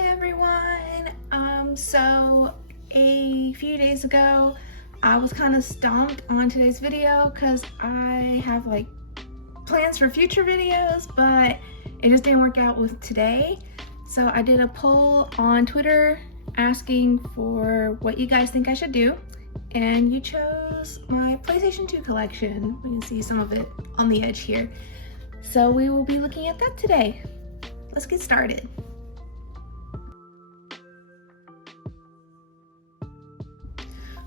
Hi everyone. So a few days ago I was kind of stumped on today's video because I have like plans for future videos, but it just didn't work out with today. So I did a poll on Twitter asking for what you guys think I should do, and you chose my PlayStation 2 collection. We can see some of it on the edge here. So we will be looking at that today. Let's get started.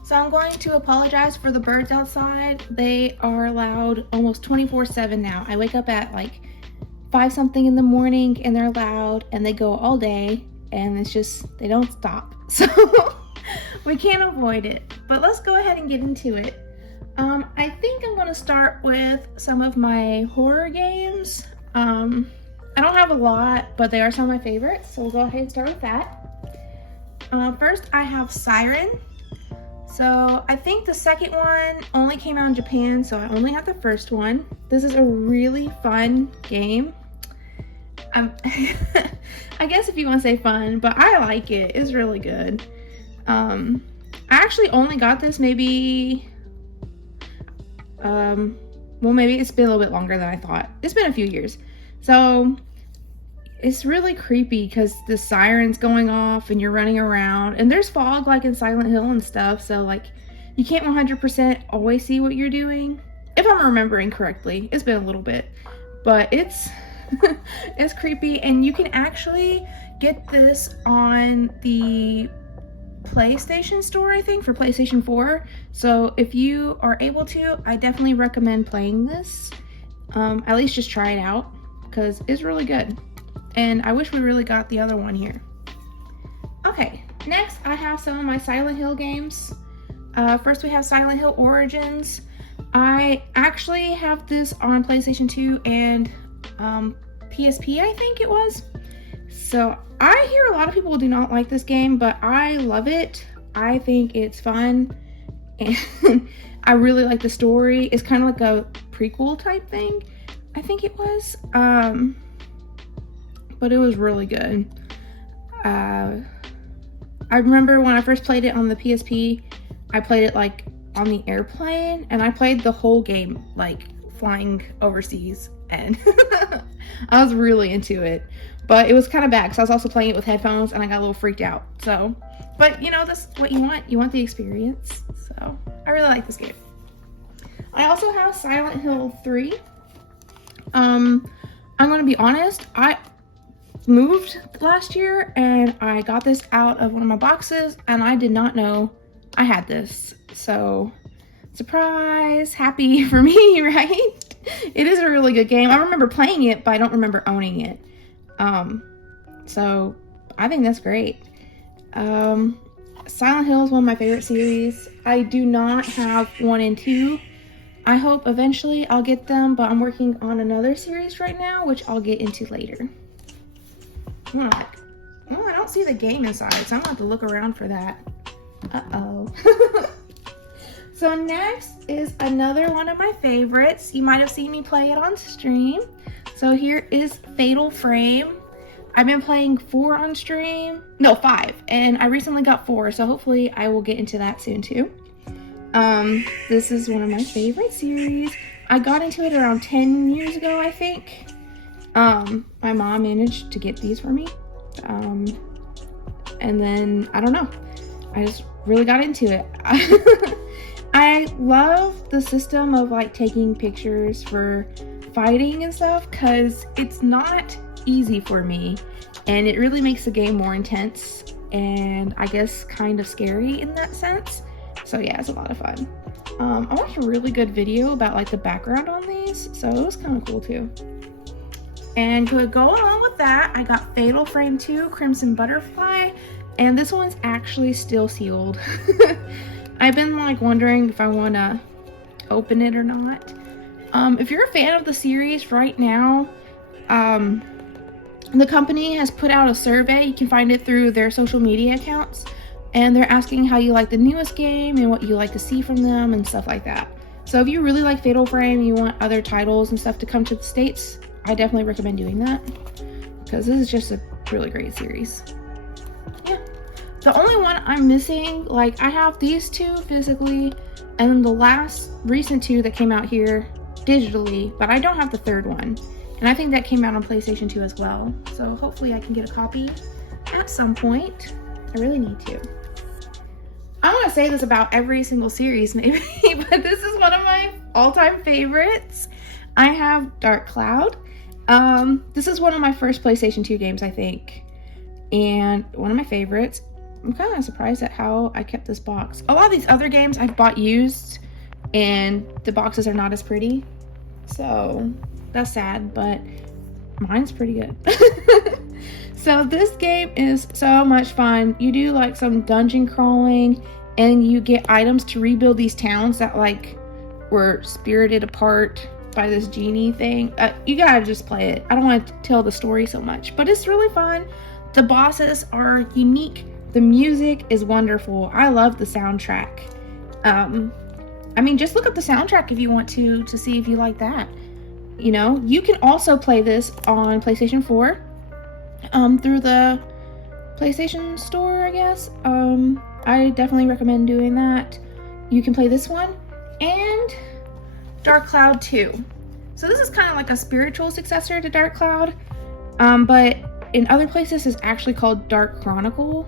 So I'm going to apologize for the birds outside. They are loud almost 24/7 now. I wake up at like 5 something in the morning and they're loud and they go all day, and it's just, they don't stop. So we can't avoid it, but let's go ahead and get into it. I think I'm gonna start with some of my horror games. I don't have a lot, but they are some of my favorites, so we'll go ahead and start with that. First, I have Siren. So I think the second one only came out in Japan, so I only have the first one. This is a really fun game. I guess if you want to say fun, but I like it. It's really good. I actually only got this maybe, well, maybe it's been a little bit longer than I thought. It's been a few years. So it's really creepy because the siren's going off and you're running around, and there's fog like in Silent Hill and stuff, so like you can't 100% always see what you're doing. If I'm remembering correctly, it's been a little bit, but it's it's creepy. And you can actually get this on the PlayStation Store, I think, for PlayStation 4. So if you are able to, I definitely recommend playing this. At least just try it out because it's really good. And I wish we really got the other one here. Okay, next I have some of my Silent Hill games. First we have Silent Hill Origins. I actually have this on PlayStation 2 and PSP, I think it was. So I hear a lot of people do not like this game, but I love it. I think it's fun, and I really like the story. It's kind of like a prequel type thing, I think it was. But it was really good. I remember when I first played it on the PSP, I played it like on the airplane, and I played the whole game like flying overseas, and I was really into it. But it was kind of bad because I was also playing it with headphones and I got a little freaked out. So, but you know, that's what you want. You want the experience. So I really like this game. I also have Silent Hill 3. I'm gonna be honest, I moved last year and I got this out of one of my boxes and I did not know I had this. So surprise, happy for me, right? It is a really good game. I remember playing it, but I don't remember owning it. So I think that's great. Silent Hill is one of my favorite series. I do not have 1 and 2. I hope eventually I'll get them, but I'm working on another series right now, which I'll get into later. Oh, I don't see the game inside, so I'm gonna have to look around for that. Uh-oh. So next is another one of my favorites. You might have seen me play it on stream. So here is Fatal Frame. I've been playing 4 on stream. No, 5. And I recently got 4, so hopefully I will get into that soon too. This is one of my favorite series. I got into it around 10 years ago, I think. My mom managed to get these for me. And then, I don't know. I just really got into it. I love the system of like taking pictures for fighting and stuff, because it's not easy for me, and it really makes the game more intense and I guess kind of scary in that sense. So yeah, it's a lot of fun. I watched a really good video about like the background on these, so it was kind of cool too. And to go along with that, I got Fatal Frame 2 Crimson Butterfly, and this one's actually still sealed. I've been like wondering if I want to open it or not. If you're a fan of the series right now, the company has put out a survey. You can find it through their social media accounts, and they're asking how you like the newest game and what you like to see from them and stuff like that. So if you really like Fatal Frame, you want other titles and stuff to come to the States, I definitely recommend doing that, because this is just a really great series. yeah. The only one I'm missing, like I have these two physically, and then the last recent two that came out here digitally, but I don't have the third one. And I think that came out on PlayStation 2 as well. So hopefully I can get a copy at some point. I really need to. I want to say this about every single series maybe, but this is one of my all-time favorites. I have Dark Cloud. This is one of my first PlayStation 2 games, I think, and one of my favorites. I'm kind of surprised at how I kept this box. A lot of these other games I've bought used, and the boxes are not as pretty, so that's sad, but mine's pretty good. So this game is so much fun. You do like some dungeon crawling, and you get items to rebuild these towns that like were spirited apart by this genie thing. You gotta just play it. I don't want to tell the story so much, but it's really fun. The bosses are unique. The music is wonderful. I love the soundtrack. I mean, just look up the soundtrack if you want to see if you like that. You know, you can also play this on PlayStation 4 through the PlayStation Store, I guess. I definitely recommend doing that. You can play this one and Dark Cloud 2. So this is kind of like a spiritual successor to Dark Cloud, but in other places it's actually called Dark Chronicle.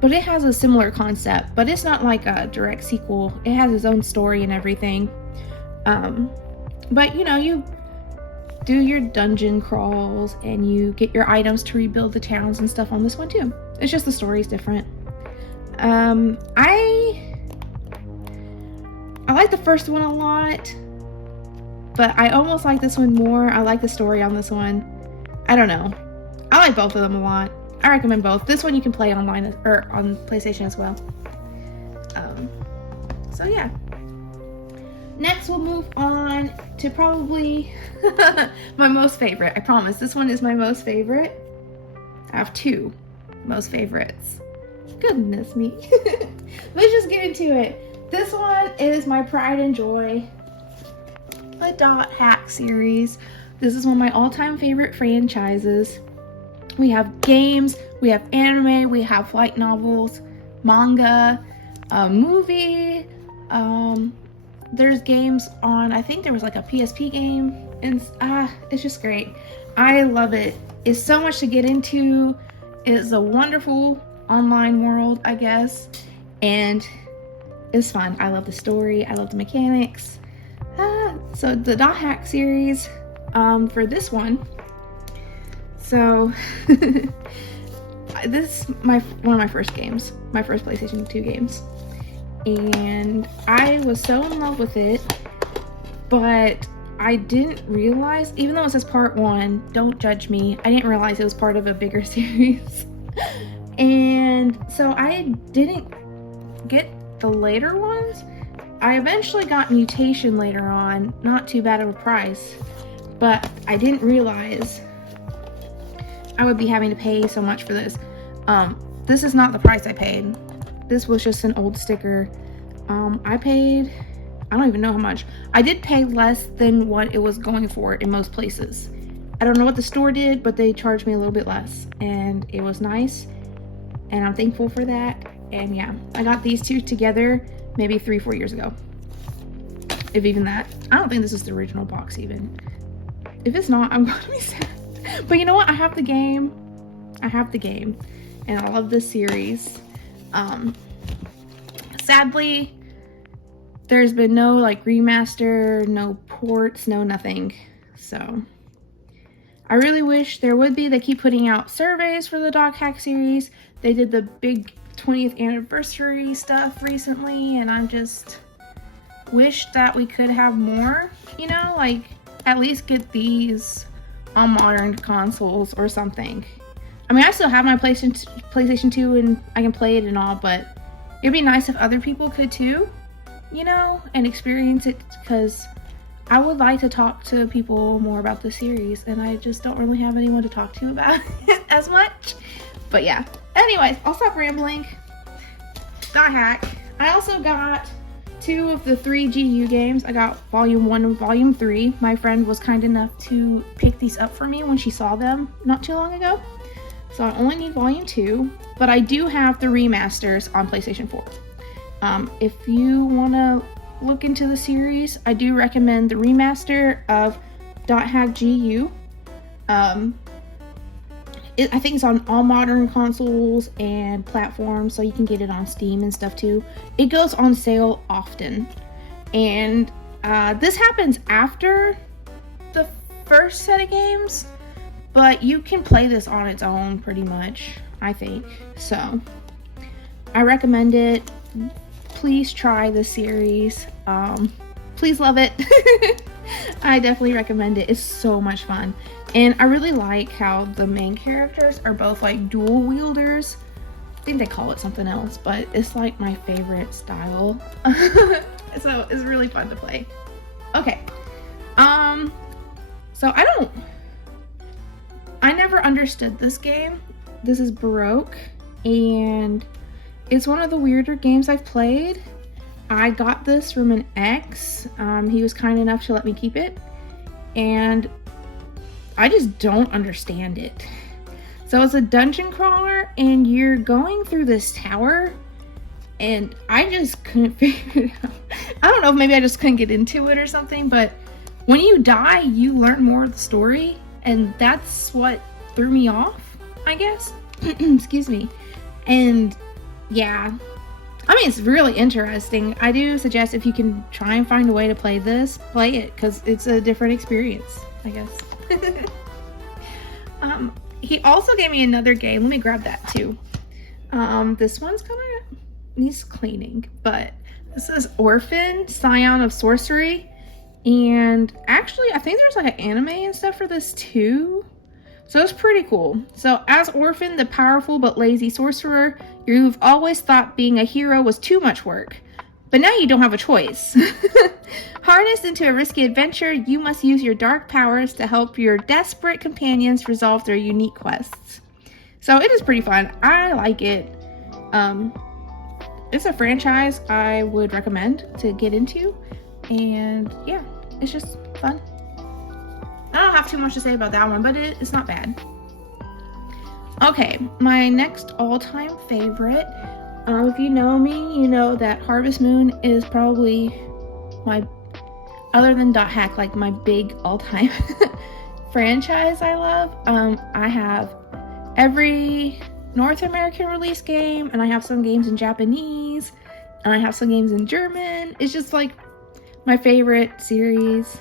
But it has a similar concept, but it's not like a direct sequel. It has its own story and everything. But you know, you do your dungeon crawls and you get your items to rebuild the towns and stuff on this one too. It's just the story's different. I like the first one a lot, but I almost like this one more. I like the story on this one. I don't know. I like both of them a lot. I recommend both. This one you can play online or on PlayStation as well. So yeah. Next we'll move on to probably my most favorite. I promise this one is my most favorite. I have two most favorites. Goodness me. Let's just get into it. This one is my pride and joy. The Dot Hack series. This is one of my all-time favorite franchises. We have games, we have anime, we have light novels, manga, a movie. There's games on, I think there was like a PSP game, and it's just great. I love it. It's so much to get into. It's a wonderful online world, I guess, and it's fun. I love the story. I love the mechanics. So the Dot Hack series, for this one. So this is one of my first games, my first PlayStation 2 games, and I was so in love with it, but I didn't realize, even though it says part 1, don't judge me, I didn't realize it was part of a bigger series. And so I didn't get the later ones. I eventually got Mutation later on, not too bad of a price, but I didn't realize I would be having to pay so much for this. This is not the price I paid. This was just an old sticker. I paid, I don't even know how much. I did pay less than what it was going for in most places. I don't know what the store did, but they charged me a little bit less, and it was nice, and I'm thankful for that. And yeah, I got these two together maybe 3-4 years ago, if even that. I don't think this is the original box even. If it's not, I'm going to be sad. But you know what? I have the game. And I love this series. Sadly, there's been no like remaster, no ports, no nothing. So I really wish there would be. They keep putting out surveys for the Dot Hack series. They did the big 20th anniversary stuff recently, and I just wish that we could have more, you know, like at least get these on modern consoles or something. I mean, I still have my PlayStation 2 and I can play it and all, but it'd be nice if other people could too, you know, and experience it, because I would like to talk to people more about the series, and I just don't really have anyone to talk to about it as much. But yeah, anyways, I'll stop rambling. Dot Hack. I also got 2 of the 3 GU games. I got Volume 1 and Volume 3. My friend was kind enough to pick these up for me when she saw them not too long ago. So I only need Volume 2. but I do have the remasters on PlayStation 4. If you want to look into the series, I do recommend the remaster of .hack GU. I think it's on all modern consoles and platforms, so you can get it on Steam and stuff too. It goes on sale often, and this happens after the first set of games, but you can play this on its own pretty much, I think. So I recommend it. Please try the series. Please love it. I definitely recommend it. It's so much fun. And I really like how the main characters are both like dual wielders. I think they call it something else, but it's like my favorite style. So it's really fun to play. Okay. So I never understood this game. This is Baroque, and it's one of the weirder games I've played. I got this from an ex. He was kind enough to let me keep it, and I just don't understand it. So it's a dungeon crawler, and you're going through this tower, and I just couldn't figure it out. I don't know if maybe I just couldn't get into it or something, but when you die, you learn more of the story, and that's what threw me off, I guess. Excuse me. And yeah, I mean, it's really interesting. I do suggest if you can try and find a way to play this, play it, because it's a different experience, I guess. He also gave me another game. Let me grab that too. This one's kind of needs cleaning, but this is Orphan, Scion of Sorcery. And actually, I think there's like an anime and stuff for this too. So it's pretty cool. So as Orphan, the powerful but lazy sorcerer, you've always thought being a hero was too much work. But now you don't have a choice. Harnessed into a risky adventure, you must use your dark powers to help your desperate companions resolve their unique quests. So it is pretty fun. I like it. It's a franchise I would recommend to get into. And yeah, it's just fun. I don't have too much to say about that one, but it's not bad. Okay, my next all-time favorite. If you know me, you know that Harvest Moon is probably my, other than .hack, like my big all-time franchise I love. I have every North American release game, and I have some games in Japanese, and I have some games in German. It's just like my favorite series.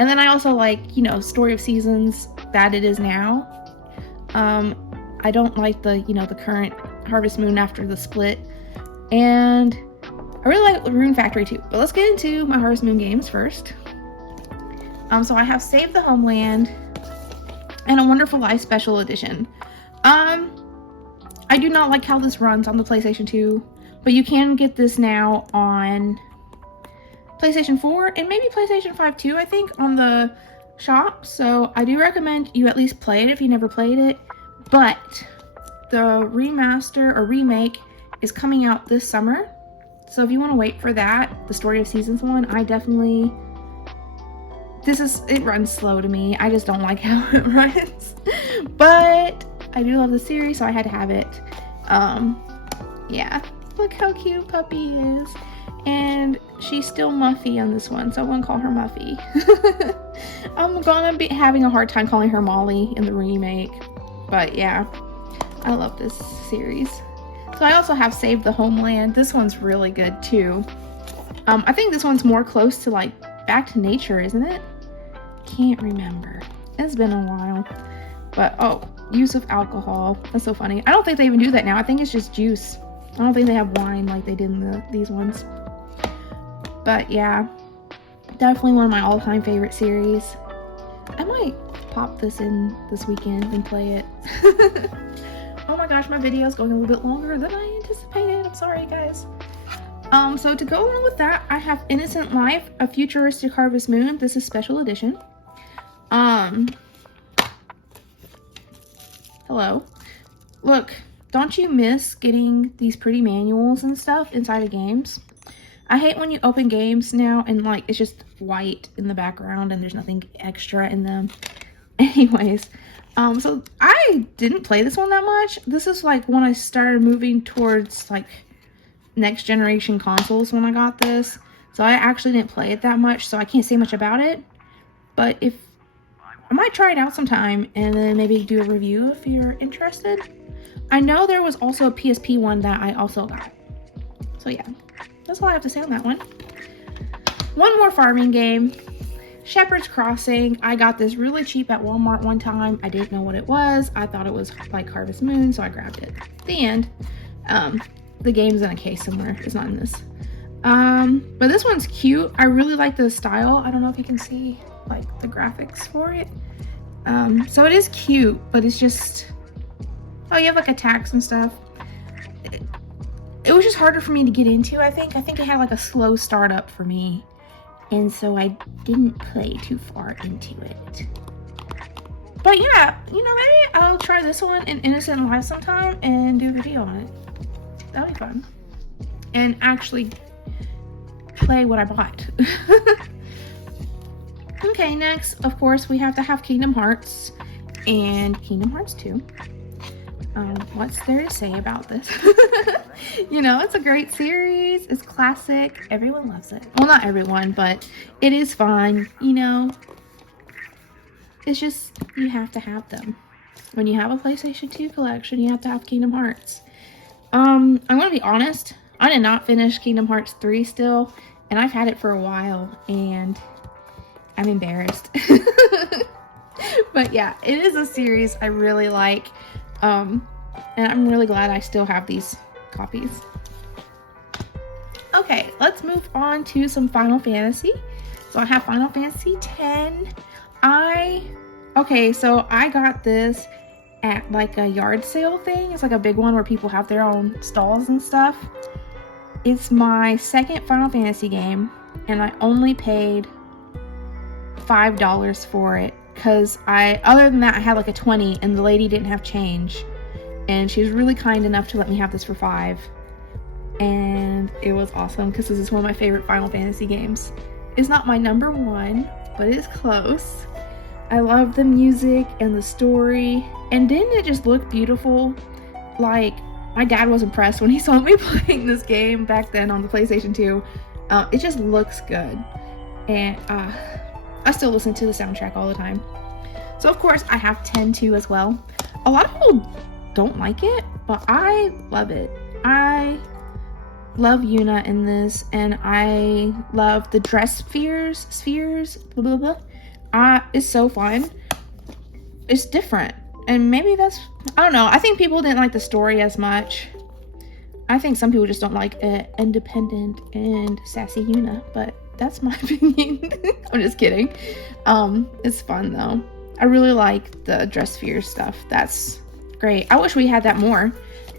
And then I also like, you know, Story of Seasons that it is now. I don't like the, you know, the current Harvest Moon after the split. And I really like Rune Factory too. But let's get into my Harvest Moon games first. So I have Save the Homeland and A Wonderful Life Special Edition. I do not like how this runs on the PlayStation 2, but you can get this now on PlayStation 4 and maybe PlayStation 5 too, I think, on the shop. So I do recommend you at least play it if you never played it. But the remaster or remake is coming out this summer. So if you want to wait for that, the Story of Seasons one, I definitely... it runs slow to me. I just don't like how it runs. But I do love the series, so I had to have it. Yeah. Look how cute Puppy is. And she's still Muffy on this one, so I wouldn't call her Muffy. I'm gonna be having a hard time calling her Molly in the remake. But yeah, I love this series. So I also have Save the Homeland. This one's really good too. I think this one's more close to like Back to Nature, isn't it? Can't remember. It's been a while. But oh, use of alcohol. That's so funny. I don't think they even do that now. I think it's just juice. I don't think they have wine like they did in these ones. But yeah, definitely one of my all-time favorite series. I might pop this in this weekend and play it. Oh my gosh, my video is going a little bit longer than I anticipated. I'm sorry, guys. So to go along with that, I have Innocent Life, A Futuristic Harvest Moon. This is special edition. Hello. Look, don't you miss getting these pretty manuals and stuff inside of games? I hate when you open games now and like it's just white in the background and there's nothing extra in them. Anyways, So I didn't play this one that much. This is like when I started moving towards like next generation consoles when I got this. So I actually didn't play it that much, so I can't say much about it. But if I might try it out sometime and then maybe do a review if you're interested. I know there was also a PSP one that I also got. So yeah, that's all I have to say on that one. One more farming game, Shepherd's Crossing. I got this really cheap at Walmart one time. I didn't know what it was. I thought it was like Harvest Moon, so I grabbed it. The end. The game's in a case somewhere. It's not in this. But this one's cute. I really like the style. I don't know if you can see like the graphics for it. So it is cute, but it's just, oh, you have like attacks and stuff. It was just harder for me to get into, I think. I think it had like a slow startup for me. And so I didn't play too far into it. But yeah, you know, maybe I'll try this one in Innocent Life sometime and do a video on it. That'll be fun. And actually play what I bought. Okay, next, of course, we have to have Kingdom Hearts and Kingdom Hearts 2. What's there to say about this? You know, it's a great series. It's classic. Everyone loves it. Well, not everyone, but it is fun. You know, it's just, you have to have them. When you have a PlayStation 2 collection, you have to have Kingdom Hearts. I'm gonna be honest, I did not finish Kingdom Hearts 3 still, and I've had it for a while, and I'm embarrassed. But yeah, it is a series I really like. And I'm really glad I still have these copies. Okay, let's move on to some Final Fantasy. So I have Final Fantasy X. Okay, so I got this at like a yard sale thing. It's like a big one where people have their own stalls and stuff. It's my second Final Fantasy game, and I only paid $5 for it. Because other than that, I had like a 20 and the lady didn't have change. And she was really kind enough to let me have this for $5. And it was awesome because this is one of my favorite Final Fantasy games. It's not my number one, but it's close. I love the music and the story. And didn't it just look beautiful? Like, my dad was impressed when he saw me playing this game back then on the PlayStation 2. It just looks good. And, I still listen to the soundtrack all the time. So of course I have 10-2 as well. A lot of people don't like it, but I love it. I love Yuna in this, and I love the dress spheres, blah, blah, blah. It's so fun. It's different. And maybe that's, I don't know. I think people didn't like the story as much. I think some people just don't like independent and sassy Yuna, but that's my opinion. I'm just kidding. It's fun though. I really like the dress sphere stuff. That's great. I wish we had that more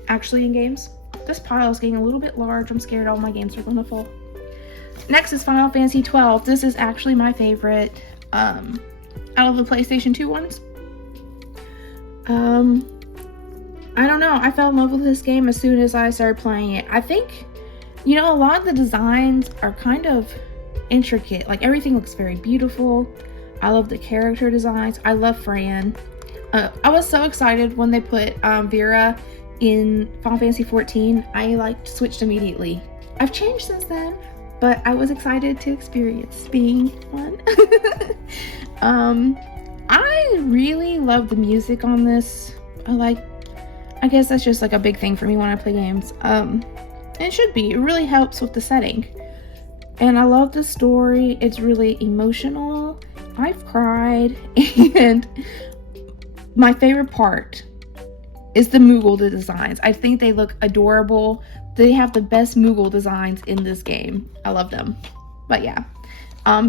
actually in games. This pile is getting a little bit large. I'm scared all my games are gonna fall. Next is Final Fantasy 12. This is actually my favorite out of the PlayStation 2 ones. I don't know. I fell in love with this game as soon as I started playing it. I think, you know, a lot of the designs are kind of intricate. Like, everything looks very beautiful. I love the character designs. I love Fran. I was so excited when they put Vera in Final Fantasy 14. I like switched immediately. I've changed since then, but I was excited to experience being one. I really love the music on this. I guess that's just like a big thing for me when I play games. It should be. It really helps with the setting. And I love the story. It's really emotional. I've cried. And my favorite part is the Moogle designs. I think they look adorable. They have the best Moogle designs in this game. I love them. But yeah.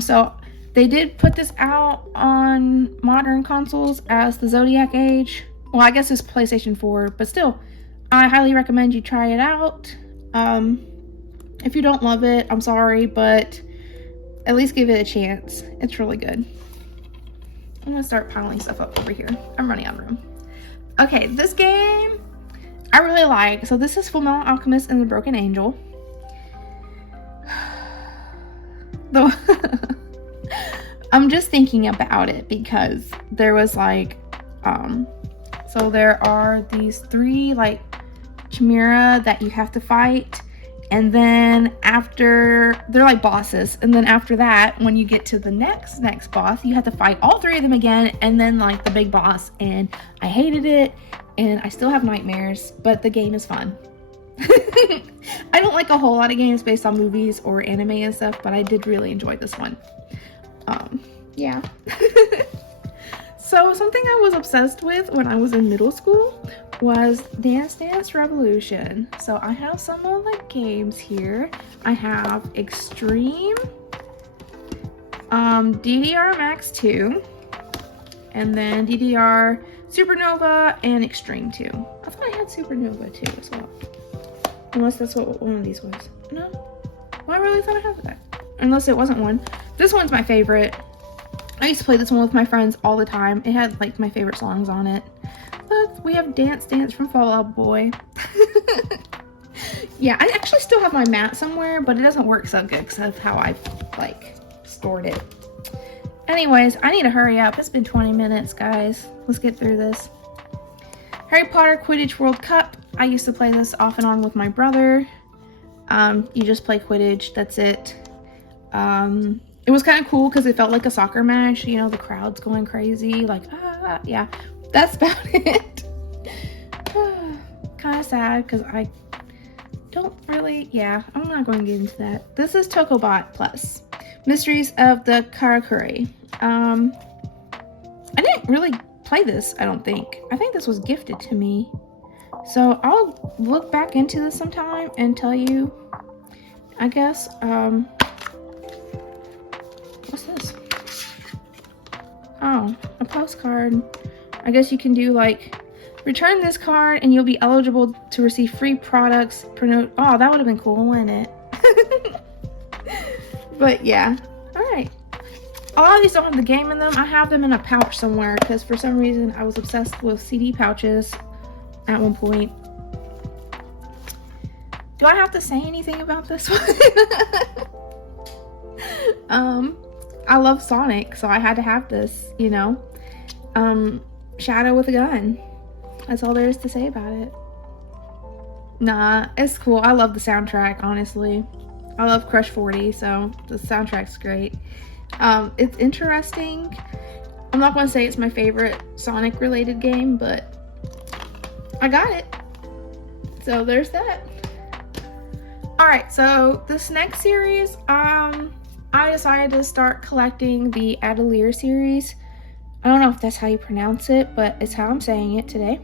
So they did put this out on modern consoles as the Zodiac Age. Well, I guess it's PlayStation 4, but still, I highly recommend you try it out. If you don't love it, I'm sorry, but at least give it a chance. It's really good. I'm gonna start piling stuff up over here. I'm running out of room. Okay, this game I really like. So this is Fullmetal Alchemist and the Broken Angel. I'm just thinking about it because there was like So there are these 3 like chimera that you have to fight, and then after, they're like bosses, and then after that, when you get to the next boss, you have to fight all 3 of them again, and then like the big boss. And I hated it, and I still have nightmares, but the game is fun. I don't like a whole lot of games based on movies or anime and stuff, but I did really enjoy this one. Yeah. So something I was obsessed with when I was in middle school was Dance Dance Revolution. So I have some of the games here. I have Extreme, DDR Max 2, and then DDR Supernova and Extreme 2. I thought I had Supernova 2 as well. Unless that's what one of these was. No? Well, I really thought I had that. Unless it wasn't one. This one's my favorite. I used to play this one with my friends all the time. It had like my favorite songs on it. But we have Dance Dance from Fall Out Boy. Yeah, I actually still have my mat somewhere, but it doesn't work so good because of how I like stored it. Anyways, I need to hurry up. It's been 20 minutes, guys. Let's get through this. Harry Potter Quidditch World Cup. I used to play this off and on with my brother. You just play Quidditch, that's it. It was kind of cool because it felt like a soccer match, you know, the crowd's going crazy, like, yeah, that's about it. Kind of sad because I don't really, yeah, I'm not going to get into that. This is Tokobot Plus, Mysteries of the Karakuri. I didn't really play this, I don't think. I think this was gifted to me. So I'll look back into this sometime and tell you, I guess. What's this? Oh, a postcard. I guess you can do like, return this card and you'll be eligible to receive free products per note. Oh, that would have been cool, wouldn't it? But yeah, all right. A lot of these don't have the game in them. I have them in a pouch somewhere because for some reason I was obsessed with CD pouches at one point. Do I have to say anything about this one? I love Sonic, so I had to have this, you know. Shadow with a gun. That's all there is to say about it. Nah, it's cool. I love the soundtrack, honestly. I love Crush 40, so the soundtrack's great. It's interesting. I'm not going to say it's my favorite Sonic related game, but I got it. So there's that. Alright, so this next series, I decided to start collecting the Atelier series. I don't know if that's how you pronounce it, but it's how I'm saying it today.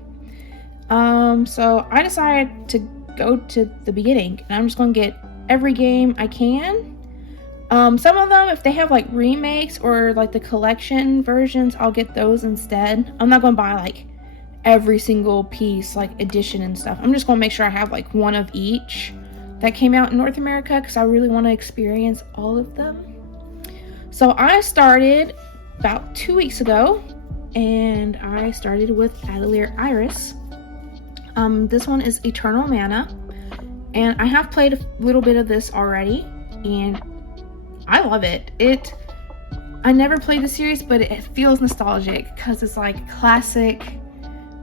So I decided to go to the beginning, and I'm just going to get every game I can. Some of them, if they have like remakes or like the collection versions, I'll get those instead. I'm not going to buy like every single piece, like edition and stuff. I'm just going to make sure I have like one of each that came out in North America because I really want to experience all of them. So I started about 2 weeks ago, and I started with Atelier Iris. This one is Eternal Mana, and I have played a little bit of this already, and I love it. I never played the series, but it feels nostalgic because it's like classic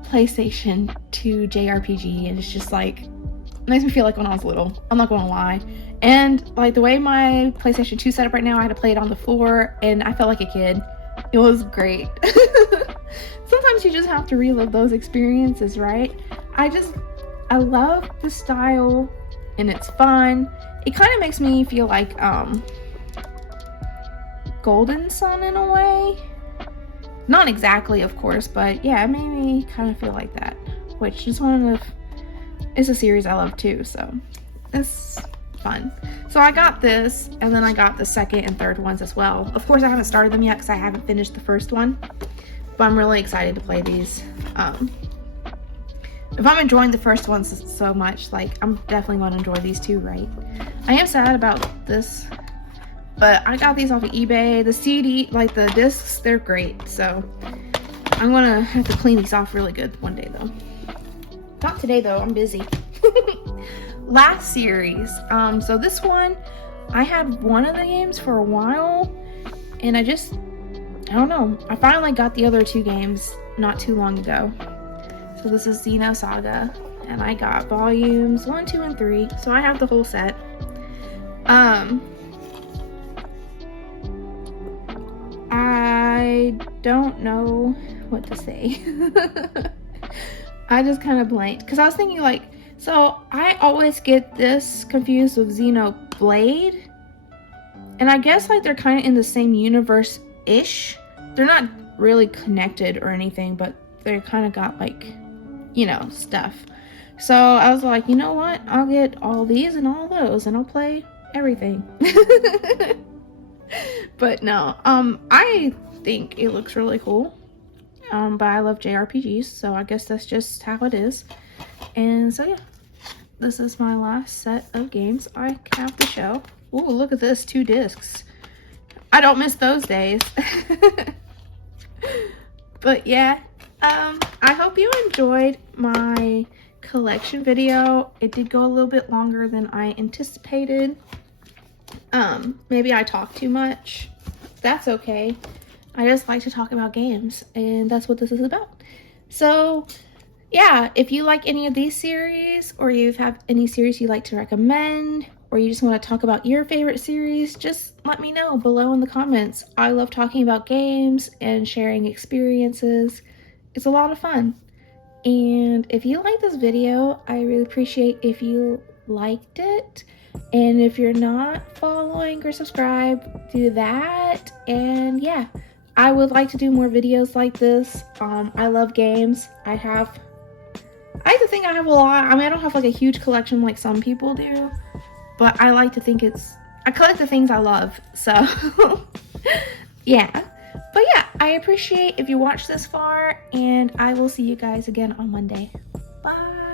PlayStation 2 JRPG, and it's just like, it makes me feel like when I was little. I'm not gonna lie. And like the way my PlayStation 2 set up right now, I had to play it on the floor, and I felt like a kid. It was great. Sometimes you just have to relive those experiences, right? I love the style, and it's fun. It kind of makes me feel like Golden Sun in a way. Not exactly, of course, but yeah, it made me kind of feel like that. Which is it's a series I love too, so it's fun. So I got this, and then I got the second and third ones as well. Of course, I haven't started them yet because I haven't finished the first one, but I'm really excited to play these. If I'm enjoying the first ones so much, like, I'm definitely going to enjoy these two, right? I am sad about this, but I got these off of eBay. The CD, like the discs, they're great, so I'm going to have to clean these off really good one day, though. Not today, though. I'm busy. Last series. So this one, I had one of the games for a while, and I don't know. I finally got the other two games, not too long ago. So this is Xeno Saga, and I got volumes 1, 2, and 3, so I have the whole set. I don't know what to say. I just kind of blanked because I was thinking like, so I always get this confused with Xenoblade, and I guess like they're kind of in the same universe-ish. They're not really connected or anything, but they kind of got like, you know, stuff. So I was like, you know what? I'll get all these and all those, and I'll play everything. But no, I think it looks really cool. But I love JRPGs, so I guess that's just how it is. And so yeah, this is my last set of games. I have the shelf. Ooh, look at this, 2 discs. I don't miss those days. But yeah, I hope you enjoyed my collection video. It did go a little bit longer than I anticipated. Maybe I talk too much. That's okay. I just like to talk about games, and that's what this is about. So yeah, if you like any of these series, or you have any series you'd like to recommend, or you just want to talk about your favorite series, just let me know below in the comments. I love talking about games and sharing experiences. It's a lot of fun. And if you like this video, I really appreciate if you liked it. And if you're not following or subscribed, do that. And yeah, I would like to do more videos like this. I love games. I like to think I have a lot. I mean, I don't have like a huge collection like some people do, but I like to think I collect the things I love. So yeah, but yeah, I appreciate if you watched this far, and I will see you guys again on Monday. Bye.